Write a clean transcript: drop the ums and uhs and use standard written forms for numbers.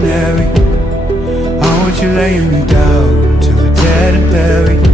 ordinary. I want you laying me down till we're dead and buried.